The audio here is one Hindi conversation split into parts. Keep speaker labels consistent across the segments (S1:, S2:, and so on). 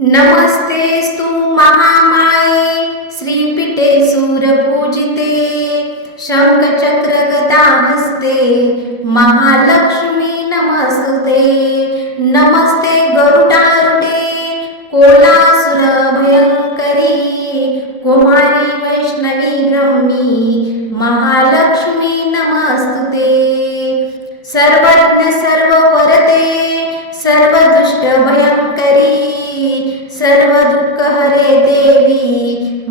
S1: नमस्तेस्तु महामाये श्रीपीठे सूरपूजिते शङ्खचक्रगदाहस्ते महालक्ष्मी नमस्ते नमस्ते गरुडारुडे कोलासुरभयङ्करी कुमारी वैष्णवी ब्रह्मी महालक्ष्मी नमस्तुते। सर्वज्ञ सर्व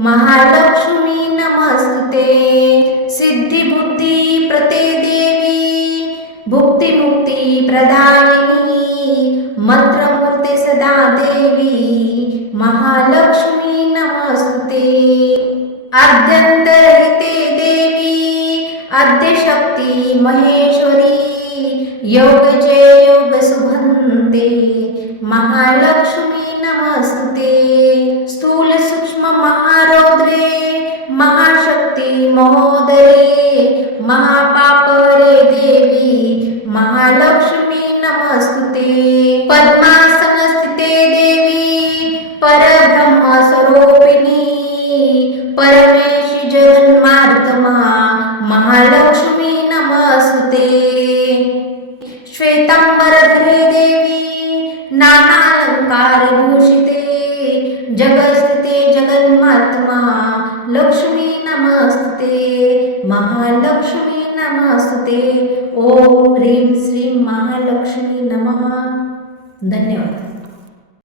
S1: महालक्ष्मी नमस्तुते सिद्धिबुद्धी प्रते देवी भुक्तिमुक्ती प्रदायिनी, मंत्रमूर्ते सदा देवी महालक्ष्मी नमस्तुते आद्यन्तरहिते देवी आद्यशक्ती महेश्वरी योग जय योग सुभन्ते महालक्ष्मी नमस्ते। महोदये, महापापरे देवी, महालक्ष्मी नमस्तुते। पद्मासनस्थिते देवी परब्रह्म स्वरूपिणी परमेशी जगन्मार्तमा महालक्ष्मी नमस्ते श्वेतांबरधरे देवी, नानालंकारभूषिते जगस्ते जगन्मात्मा लक्ष्मी नमस्ते महालक्ष्मी नमस्ते ओम ह्रीं श्री महालक्ष्मी नमः। धन्यवाद।